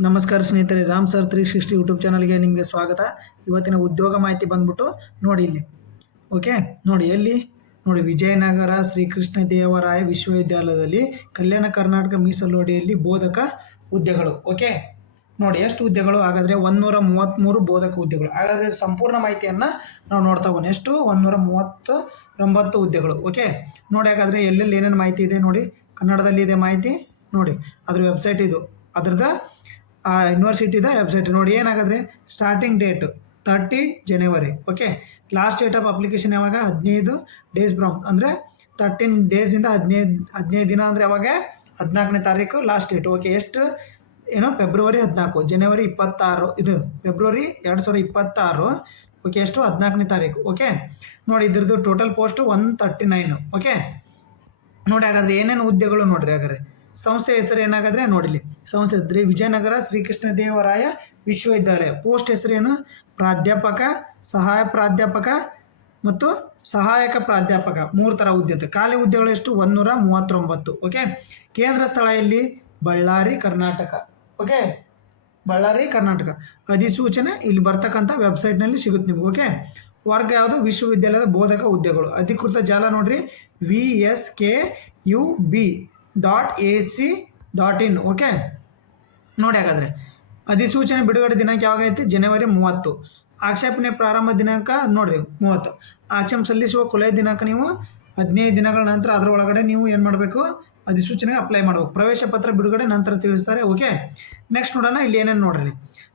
ನಮಸ್ಕಾರ ಸ್ನೇಹಿತರೆ, Ram sir 360 YouTube ಚಾನಲ್ಗೆ ನಿಮಗೆ ಸ್ವಾಗತ. ಇವತ್ತಿನ ಉದ್ಯೋಗ ಮಾಹಿತಿ ಬಂದ್ಬಿಟ್ಟು ನೋಡಿ ಇಲ್ಲಿ. ಓಕೆ, ನೋಡಿ ಎಲ್ಲಿ ನೋಡಿ, ವಿಜಯನಗರ ಶ್ರೀಕೃಷ್ಣ ದೇವರಾಯ ವಿಶ್ವವಿದ್ಯಾಲಯದಲ್ಲಿ ಕಲ್ಯಾಣ ಕರ್ನಾಟಕ ಮೀಸಲು ಅಡಿಯಲ್ಲಿ ಬೋಧಕ ಹುದ್ದೆಗಳು. ಓಕೆ, ನೋಡಿ ಎಷ್ಟು ಹುದ್ದೆಗಳು ಹಾಗಾದರೆ 133 ಬೋಧಕ ಹುದ್ದೆಗಳು. ಹಾಗಾದರೆ ಸಂಪೂರ್ಣ ಮಾಹಿತಿಯನ್ನು ನಾವು ನೋಡ್ತಾ ಹೋಗೋಣ. ಎಷ್ಟು 139 ಹುದ್ದೆಗಳು. ಓಕೆ, ನೋಡಿ ಹಾಗಾದರೆ ಎಲ್ಲೆಲ್ಲಿ ಏನೇನು ಮಾಹಿತಿ ಇದೆ ನೋಡಿ. ಕನ್ನಡದಲ್ಲಿ ಇದೆ ಮಾಹಿತಿ ನೋಡಿ, ಅದ್ರ ವೆಬ್ಸೈಟ್ ಇದು, ಅದ್ರದ್ದು ಯೂನಿವರ್ಸಿಟಿದ ವೆಬ್ಸೈಟ್ ನೋಡಿ. ಏನಾಗಾದರೆ ಸ್ಟಾರ್ಟಿಂಗ್ ಡೇಟ್ 30 ಜನವರಿ. Okay, last date of application ಯಾವಾಗ 15 ಡೇಸ್ ಫ್ರಮ್, ಅಂದರೆ 13 ಡೇಸಿಂದ 15 ದಿನ ಅಂದರೆ ಯಾವಾಗ 14ನೇ ತಾರೀಕು ಲಾಸ್ಟ್ ಡೇಟ್. ಓಕೆ, ಎಷ್ಟು ಏನೋ ಫೆಬ್ರವರಿ 14, ಜನವರಿ 26, ಇದು ಫೆಬ್ರವರಿ 2026. ಓಕೆ, ಎಷ್ಟು 14ನೇ ತಾರೀಕು. ಓಕೆ, ನೋಡಿ ಇದ್ರದ್ದು ಟೋಟಲ್ ಪೋಸ್ಟು 139. ಓಕೆ, ನೋಡಿ ಹಾಗಾದರೆ ಏನೇನು ಹುದ್ದೆಗಳು ನೋಡಿರಿ. ಹಾಗಾದರೆ ಸಂಸ್ಥೆ ಹೆಸರು ಏನಾಗಾದರೆ ನೋಡಿಲಿ. ಸಂಸ್ಥೆ ಇದ್ದರೆ ವಿಜಯನಗರ ಶ್ರೀಕೃಷ್ಣ ದೇವರಾಯ ವಿಶ್ವವಿದ್ಯಾಲಯ. ಪೋಸ್ಟ್ ಹೆಸರೇನು? ಪ್ರಾಧ್ಯಾಪಕ, ಸಹಾಯ ಪ್ರಾಧ್ಯಾಪಕ ಮತ್ತು ಸಹಾಯಕ ಪ್ರಾಧ್ಯಾಪಕ, 3 ಥರ ಹುದ್ದೆ ಇರುತ್ತೆ. ಖಾಲಿ ಹುದ್ದೆಗಳು ಎಷ್ಟು? 139. ಓಕೆ, ಕೇಂದ್ರ ಸ್ಥಳ ಎಲ್ಲಿ? ಬಳ್ಳಾರಿ, ಕರ್ನಾಟಕ. ಓಕೆ, ಬಳ್ಳಾರಿ, ಕರ್ನಾಟಕ. ಅಧಿಸೂಚನೆ ಇಲ್ಲಿ ಬರ್ತಕ್ಕಂಥ ವೆಬ್ಸೈಟ್ನಲ್ಲಿ ಸಿಗುತ್ತೆ ನಿಮ್ಗೆ. ಓಕೆ, ವರ್ಗ ಯಾವುದು? ವಿಶ್ವವಿದ್ಯಾಲಯದ ಬೋಧಕ ಹುದ್ದೆಗಳು. ಅಧಿಕೃತ ಜಾಲ ನೋಡ್ರಿ, VSKUB.AC.in. ಓಕೆ, ನೋಡಿ ಹಾಗಾದರೆ ಅಧಿಸೂಚನೆ ಬಿಡುಗಡೆ ದಿನಾಂಕ ಯಾವಾಗ ಐತಿ? ಜನವರಿ 30. ಆಕ್ಷೇಪಣೆ ಪ್ರಾರಂಭ ದಿನಾಂಕ ನೋಡಿರಿ 30. ಆಕ್ಷೇಪಣೆ ಸಲ್ಲಿಸುವ ಕೊನೆಯ ದಿನಾಂಕ ನೀವು 15 ದಿನಗಳ ನಂತರ ಅದರೊಳಗಡೆ ನೀವು ಏನು ಮಾಡಬೇಕು? ಅಧಿಸೂಚನೆಗೆ ಅಪ್ಲೈ ಮಾಡಬೇಕು. ಪ್ರವೇಶ ಪತ್ರ ಬಿಡುಗಡೆ ನಂತರ ತಿಳಿಸ್ತಾರೆ. ಓಕೆ, ನೆಕ್ಸ್ಟ್ ನೋಡೋಣ ಇಲ್ಲಿ ಏನೇನು ನೋಡ್ರಿ.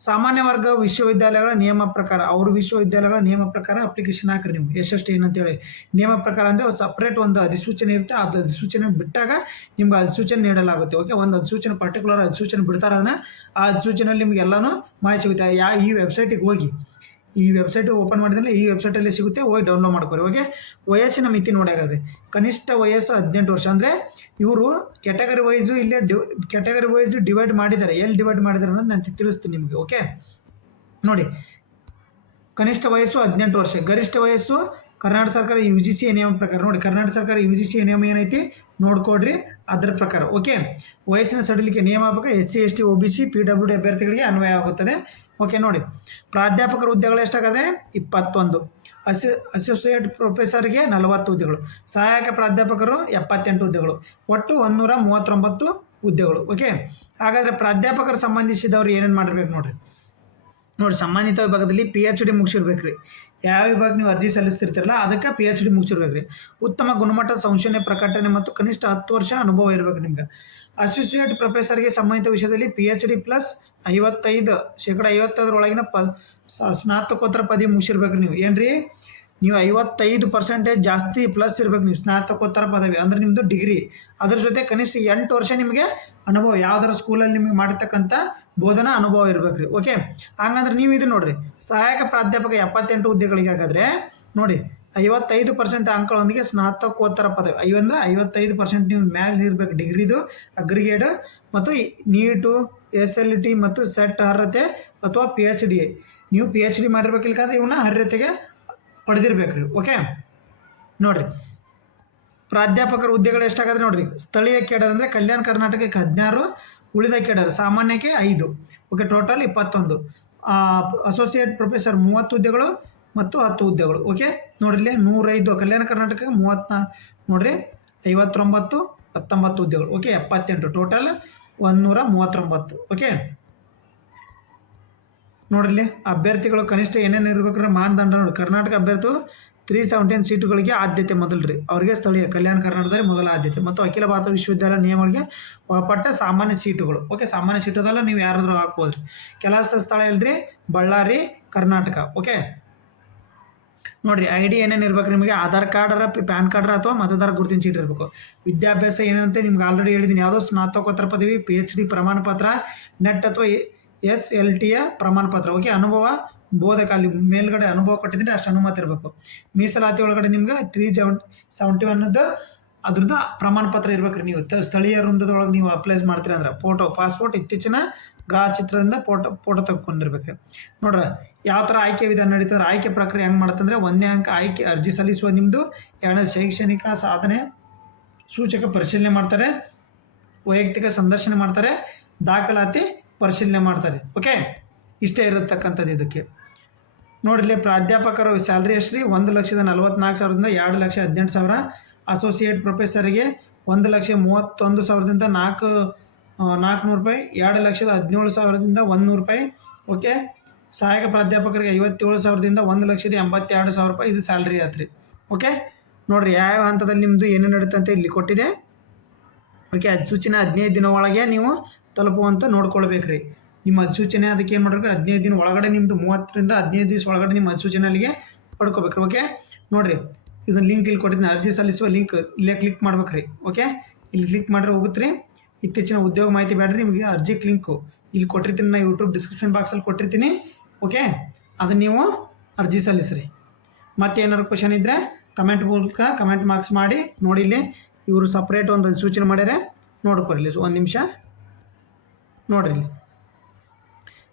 ಸಾಮಾನ್ಯ ವರ್ಗ ವಿಶ್ವವಿದ್ಯಾಲಯಗಳ ನಿಯಮ ಪ್ರಕಾರ, ಅವರು ವಿಶ್ವವಿದ್ಯಾಲಯಗಳ ನಿಯಮ ಪ್ರಕಾರ ಅಪ್ಲಿಕೇಶನ್ ಹಾಕ್ರಿ ನೀವು. ಎಷ್ಟು ಏನಂತೇಳಿ ನಿಯಮ ಪ್ರಕಾರ ಅಂದರೆ ಸಪ್ರೇಟ್ ಒಂದು ಅಧಿಸೂಚನೆ ಇರುತ್ತೆ. ಅದು ಅಧಿಸೂಚನೆ ಬಿಟ್ಟಾಗ ನಿಮ್ಗೆ ಅಧಿಸೂಚನೆ ನೀಡಲಾಗುತ್ತೆ. ಓಕೆ, ಒಂದು ಅಧಿಸೂಚನೆ ಪರ್ಟಿಕ್ಯುಲರ್ ಅಧಿಸೂಚನೆ ಬಿಡ್ತಾರೆ, ಅದನ್ನು ಆ ಅಧಿಸೂಚನೆಯಲ್ಲಿ ನಿಮ್ಗೆ ಎಲ್ಲನೂ ಮಾಹಿತಿ ಸಿಗುತ್ತೆ. ಈ ವೆಬ್ಸೈಟಿಗೆ ಹೋಗಿ, ಈ ವೆಬ್ಸೈಟ್ ಓಪನ್ ಮಾಡಿದ್ರೆ ಈ ವೆಬ್ಸೈಟಲ್ಲಿ ಸಿಗುತ್ತೆ, ಹೋಗಿ ಡೌನ್ಲೋಡ್ ಮಾಡ್ಕೊರಿ. ಓಕೆ, ವಯಸ್ಸಿನ ಮಿತಿ ನೋಡಿ. ಹಾಗಾದರೆ ಕನಿಷ್ಠ ವಯಸ್ಸು 18 ವರ್ಷ. ಅಂದರೆ ಇವರು ಕ್ಯಾಟಗರಿ ವೈಸು ಇಲ್ಲೇ ಕ್ಯಾಟಗರಿ ವೈಸ್ ಡಿವೈಡ್ ಮಾಡಿದ್ದಾರೆ. ಎಲ್ಲಿ ಡಿವೈಡ್ ಮಾಡಿದ್ದಾರೆ ಅನ್ನೋದು ನಾನು ತಿಳಿಸ್ತೀನಿ ನಿಮಗೆ. ಓಕೆ, ನೋಡಿ ಕನಿಷ್ಠ ವಯಸ್ಸು 18 ವರ್ಷ. ಗರಿಷ್ಠ ವಯಸ್ಸು ಕರ್ನಾಟಕ ಸರ್ಕಾರ UGC ನಿಯಮ ಪ್ರಕಾರ ನೋಡಿ. ಕರ್ನಾಟಕ ಸರ್ಕಾರ UGC ನಿಯಮ ಏನೈತಿ ನೋಡ್ಕೊಡ್ರಿ, ಅದರ ಪ್ರಕಾರ. ಓಕೆ, ವಯಸ್ಸಿನ ಸಡಿಲಿಕೆ ನಿಯಮಾಪಕ SC ST OBC PWD ಅಭ್ಯರ್ಥಿಗಳಿಗೆ ಅನ್ವಯ ಆಗುತ್ತದೆ. ಓಕೆ, ನೋಡಿ ಪ್ರಾಧ್ಯಾಪಕರ ಹುದ್ದೆಗಳು ಎಷ್ಟಾಗದೆ? 21. ಅಸೋಸಿಯೇಟ್ ಪ್ರೊಫೆಸರ್ಗೆ 40 ಹುದ್ದೆಗಳು. ಸಹಾಯಕ ಪ್ರಾಧ್ಯಾಪಕರು 78 ಹುದ್ದೆಗಳು. ಒಟ್ಟು 139 ಹುದ್ದೆಗಳು. ಓಕೆ, ಹಾಗಾದರೆ ಪ್ರಾಧ್ಯಾಪಕರು ಸಂಬಂಧಿಸಿದವರು ಏನೇನು ಮಾಡಿರ್ಬೇಕು ನೋಡಿರಿ. ನೋಡಿ, ಸಂಬಂಧಿತ ವಿಭಾಗದಲ್ಲಿ PhD ಮುಗಿಸಿರ್ಬೇಕು ರೀ. ಯಾವ ವಿಭಾಗ ನೀವು ಅರ್ಜಿ ಸಲ್ಲಿಸ್ತಿರ್ತಿರಲ್ಲ ಅದಕ್ಕೆ PhD ಮುಗಿಸಿರ್ಬೇಕು ರೀ. ಉತ್ತಮ ಗುಣಮಟ್ಟದ ಸಂಶೋಧನೆ ಪ್ರಕಟಣೆ ಮತ್ತು ಕನಿಷ್ಠ 10 ವರ್ಷ ಅನುಭವ ಇರಬೇಕು ನಿಮ್ಗೆ. ಅಸೋಸಿಯೇಟ್ ಪ್ರೊಫೆಸರ್ಗೆ ಸಂಬಂಧಿತ ವಿಷಯದಲ್ಲಿ PhD ಪ್ಲಸ್ 55% ಸ್ನಾತಕೋತ್ತರ ಪದವಿ ಮುಗಿಸಿರ್ಬೇಕು ನೀವು. ಏನ್ರಿ, ನೀವು 55% ಜಾಸ್ತಿ ಪ್ಲಸ್ ಇರ್ಬೇಕು ನೀವು ಸ್ನಾತಕೋತ್ತರ ಪದವಿ, ಅಂದರೆ ನಿಮ್ಮದು ಡಿಗ್ರಿ. ಅದ್ರ ಜೊತೆ ಕನಿಷ್ಠ 8 ವರ್ಷ ನಿಮಗೆ ಅನುಭವ, ಯಾವ್ದಾರ ಸ್ಕೂಲಲ್ಲಿ ನಿಮಗೆ ಮಾಡಿರ್ತಕ್ಕಂಥ ಬೋಧನಾ ಅನುಭವ ಇರ್ಬೇಕು ರೀ. ಓಕೆ, ಹಂಗಂದ್ರೆ ನೀವು ಇದು ನೋಡಿರಿ, ಸಹಾಯಕ ಪ್ರಾಧ್ಯಾಪಕ 78 ಹುದ್ದೆಗಳಿಗೆ ಹಾಗಾದರೆ ನೋಡಿ 55% ಅಂಕಗಳೊಂದಿಗೆ ಸ್ನಾತಕೋತ್ತರ ಪದವಿ. ಅಂದರೆ 55% ನೀವು ಮ್ಯಾಲೆ ಇರಬೇಕು ಡಿಗ್ರಿದು ಅಗ್ರಿಗೇಡ್ ಮತ್ತು ನೀಟು SLT ಮತ್ತು ಸೆಟ್ ಅರ್ಹತೆ ಅಥವಾ PhD. ನೀವು PhD ಮಾಡಿರ್ಬೇಕಿಲ್ಕಾದ್ರೆ ಇವನ್ನ ಅರ್ಹತೆಗೆ ಪಡೆದಿರ್ಬೇಕ್ರಿ. ಓಕೆ, ನೋಡಿರಿ ಪ್ರಾಧ್ಯಾಪಕರ ಹುದ್ದೆಗಳು ಎಷ್ಟಾಗದ್ರೆ ನೋಡಿರಿ. ಸ್ಥಳೀಯ ಕೇಡರ್ ಅಂದರೆ ಕಲ್ಯಾಣ ಕರ್ನಾಟಕಕ್ಕೆ 16, ಉಳಿದ ಕೇಡರ್ ಸಾಮಾನ್ಯಕ್ಕೆ 5. Okay, total 21. ಅಸೋಸಿಯೇಟ್ ಪ್ರೊಫೆಸರ್ 30 ಹುದ್ದೆಗಳು ಮತ್ತು 10 ಹುದ್ದೆಗಳು. ಓಕೆ, ನೋಡಿರಿ 105 ಕಲ್ಯಾಣ ಕರ್ನಾಟಕಕ್ಕೆ 34 ನೋಡಿರಿ, 59 19 ಹುದ್ದೆಗಳು. Okay, 78 total 139. ಓಕೆ, ನೋಡಿರಿ ಅಭ್ಯರ್ಥಿಗಳು ಕನಿಷ್ಠ ಏನೇನು ಇರಬೇಕಂದ್ರೆ ಮಾನದಂಡ ನೋಡಿ. ಕರ್ನಾಟಕ ಅಭ್ಯರ್ಥಿ 317 ಸೀಟುಗಳಿಗೆ ಆದ್ಯತೆ ಮೊದಲು ರೀ. ಅವರಿಗೆ ಸ್ಥಳೀಯ ಕಲ್ಯಾಣ ಕರ್ನಾಟಕದಲ್ಲಿ ಮೊದಲ ಆದ್ಯತೆ ಮತ್ತು ಅಖಿಲ ಭಾರತ ವಿಶ್ವವಿದ್ಯಾಲಯ ನಿಯಮಗಳಿಗೆ ಒಳಪಟ್ಟ ಸಾಮಾನ್ಯ ಸೀಟುಗಳು. ಓಕೆ, ಸಾಮಾನ್ಯ ಸೀಟುದಲ್ಲ ನೀವು ಯಾರಾದರೂ ಹಾಕ್ಬೋದು ರೀ. ಕೆಲಸ ಸ್ಥಳ ಎಲ್ರಿ? ಬಳ್ಳಾರಿ, ಕರ್ನಾಟಕ. ಓಕೆ, ನೋಡಿರಿ ID ಏನೇನು ಇರ್ಬೇಕು ನಿಮಗೆ? ಆಧಾರ್ ಕಾರ್ಡರ, ಪ್ಯಾನ್ ಕಾರ್ಡರ ಅಥವಾ ಮತದಾರ ಗುರುತಿನ ಚೀಟಿ ಇರಬೇಕು. ವಿದ್ಯಾಭ್ಯಾಸ ಏನಂತೆ ನಿಮ್ಗೆ ಆಲ್ರೆಡಿ ಹೇಳಿದ್ದೀನಿ. ಯಾವುದೋ ಸ್ನಾತಕೋತ್ತರ ಪದವಿ, PhD ಪ್ರಮಾಣ ಪತ್ರ, ನೆಟ್ ಅಥವಾ SLTಯ ಪ್ರಮಾಣ ಪತ್ರ. ಓಕೆ, ಅನುಭವ ಬೋಧಕ ಅಲ್ಲಿ ಮೇಲ್ಗಡೆ ಅನುಭವ ಕೊಟ್ಟಿದ್ರೆ ಅಷ್ಟು ಅನುಮತಿ ಇರಬೇಕು. ಮೀಸಲಾತಿ ಒಳಗಡೆ ನಿಮ್ಗೆ 371 ಅದ್ರದ್ದು ಪ್ರಮಾಣ ಪತ್ರ ಇರ್ಬೇಕು ರೀ. ನೀವು ಸ್ಥಳೀಯ ವೃಂದದೊಳಗೆ ನೀವು ಅಪ್ಲೈ ಮಾಡ್ತೀರಿ ಅಂದ್ರೆ ಫೋಟೋ, ಪಾಸ್ಪೋರ್ಟ್, ಇತ್ತೀಚಿನ ಗ್ರಹ ಚಿತ್ರದಿಂದ ಫೋಟೋ ತೆಗೆದುಕೊಂಡಿರ್ಬೇಕು. ನೋಡ್ರಿ ಯಾವ ಥರ ಆಯ್ಕೆ ವಿಧಾನ ನಡೀತದ್ರೆ, ಆಯ್ಕೆ ಪ್ರಕ್ರಿಯೆ ಹೆಂಗೆ ಮಾಡುತ್ತಂದರೆ 1ನೇ ಅಂಕ ಆಯ್ಕೆ ಅರ್ಜಿ ಸಲ್ಲಿಸುವ ನಿಮ್ಮದು, 2ನೇ ಶೈಕ್ಷಣಿಕ ಸಾಧನೆ ಸೂಚಕ ಪರಿಶೀಲನೆ ಮಾಡ್ತಾರೆ, ವೈಯಕ್ತಿಕ ಸಂದರ್ಶನ ಮಾಡ್ತಾರೆ, ದಾಖಲಾತಿ ಪರಿಶೀಲನೆ ಮಾಡ್ತಾರೆ. ಓಕೆ, ಇಷ್ಟೇ ಇರತಕ್ಕಂಥದ್ದು ಇದಕ್ಕೆ. ನೋಡಿರಿ, ಪ್ರಾಧ್ಯಾಪಕರು ಸ್ಯಾಲ್ರಿ ಎಷ್ಟು ರೀ? 1,44,000ದಿಂದ 2,18,000. ಅಸೋಸಿಯೇಟ್ ಪ್ರೊಫೆಸರಿಗೆ 1,31,000ದಿಂದ 400 ರೂಪಾಯಿ, 2,17,000ದಿಂದ 100 ರೂಪಾಯಿ. ಓಕೆ, ಸಹಾಯಕ ಪ್ರಾಧ್ಯಾಪಕರಿಗೆ 57,000ದಿಂದ 1,82,000 ರೂಪಾಯಿ ಇದು ಸ್ಯಾಲ್ರಿ ಆಯ್ತು ರೀ. ಓಕೆ, ನೋಡಿರಿ ಯಾವ ಹಂತದಲ್ಲಿ ನಿಮ್ಮದು ಏನೇನು ನಡೀತಂತ ಅಂತ ಇಲ್ಲಿ ಕೊಟ್ಟಿದೆ. ಓಕೆ, ಅಧಿಸೂಚನೆ 15 ದಿನ ಒಳಗೆ ನೀವು ತಲುಪುವಂತ ನೋಡ್ಕೊಳ್ಬೇಕು ರೀ. ನಿಮ್ಮ ಅಧಿಸೂಚನೆ ಅದಕ್ಕೆ ಏನು ಮಾಡಬೇಕು, 15 ದಿನ ಒಳಗಡೆ ನಿಮ್ಮದು 30ರಿಂದ 15 ದಿವಸ ಒಳಗಡೆ ನಿಮ್ಮ ಅಧಿಸೂಚನೆ ಅಲ್ಲಿಗೆ ಪಡ್ಕೋಬೇಕು. ಓಕೆ, ನೋಡಿರಿ ಇದನ್ನ ಲಿಂಕ್ ಇಲ್ಲಿ ಕೊಟ್ಟಿದ್ದೀನಿ, ಅರ್ಜಿ ಸಲ್ಲಿಸುವ ಲಿಂಕ್ ಇಲ್ಲೇ ಕ್ಲಿಕ್ ಮಾಡ್ಬೇಕು ರೀ. ಓಕೆ, ಇಲ್ಲಿ ಕ್ಲಿಕ್ ಮಾಡಿದ್ರೆ ಹೋಗುತ್ತೆ ರೀ. ಇತ್ತೀಚಿನ ಉದ್ಯೋಗ ಮಾಹಿತಿ ಬೇಡ್ರಿ, ನಿಮಗೆ ಅರ್ಜಿ ಲಿಂಕು ಇಲ್ಲಿ ಕೊಟ್ಟಿರ್ತೀನಿ, ನಾನು ಯೂಟ್ಯೂಬ್ ಡಿಸ್ಕ್ರಿಪ್ಷನ್ ಬಾಕ್ಸಲ್ಲಿ ಕೊಟ್ಟಿರ್ತೀನಿ. ಓಕೆ, ಅದನ್ನು ನೀವು ಅರ್ಜಿ ಸಲ್ಲಿಸ್ರಿ. ಮತ್ತೆ ಏನಾದ್ರು ಕ್ವಶನ್ ಇದ್ದರೆ ಕಮೆಂಟ್ ಮೂಲಕ ಕಮೆಂಟ್ ಮಾರ್ಕ್ಸ್ ಮಾಡಿ. ನೋಡಿ, ಇಲ್ಲಿ ಇವರು ಸಪ್ರೇಟ್ ಒಂದು ಸೂಚನೆ ಮಾಡ್ಯಾರೆ, ನೋಡ್ಕೊಡ್ಲಿ ಒಂದು ನಿಮಿಷ. ನೋಡಿರಿ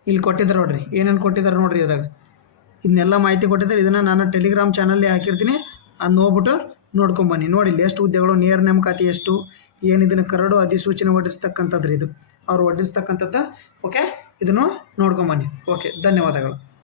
ಇಲ್ಲಿ ಕೊಟ್ಟಿದ್ದಾರೆ, ನೋಡಿರಿ ಏನೇನು ಕೊಟ್ಟಿದ್ದಾರೆ ನೋಡಿರಿ. ಇದ್ರಾಗ ಇದನ್ನೆಲ್ಲ ಮಾಹಿತಿ ಕೊಟ್ಟಿದ್ದಾರೆ. ಇದನ್ನು ನಾನು ಟೆಲಿಗ್ರಾಮ್ ಚಾನಲ್ಲ್ಲಿ ಹಾಕಿರ್ತೀನಿ, ಅದನ್ನ ಹೋಗ್ಬಿಟ್ಟು ನೋಡ್ಕೊಂಬನ್ನಿ. ನೋಡಿ ಇಲ್ಲಿ ಎಷ್ಟು ಹುದ್ದೆಗಳು, ನೇರ ನೇಮಕಾತಿ ಎಷ್ಟು, ಏನು ಇದನ್ನು ಕರಡು ಅಧಿಸೂಚನೆ ಹೊರಡಿಸ್ತಕ್ಕಂಥದ್ದು ಇದು ಅವ್ರು ಹೊರಡಿಸ್ತಕ್ಕಂಥದ್ದು. ಓಕೆ, ಇದನ್ನು ನೋಡ್ಕೊಂಬನ್ನಿ. ಓಕೆ, ಧನ್ಯವಾದಗಳು.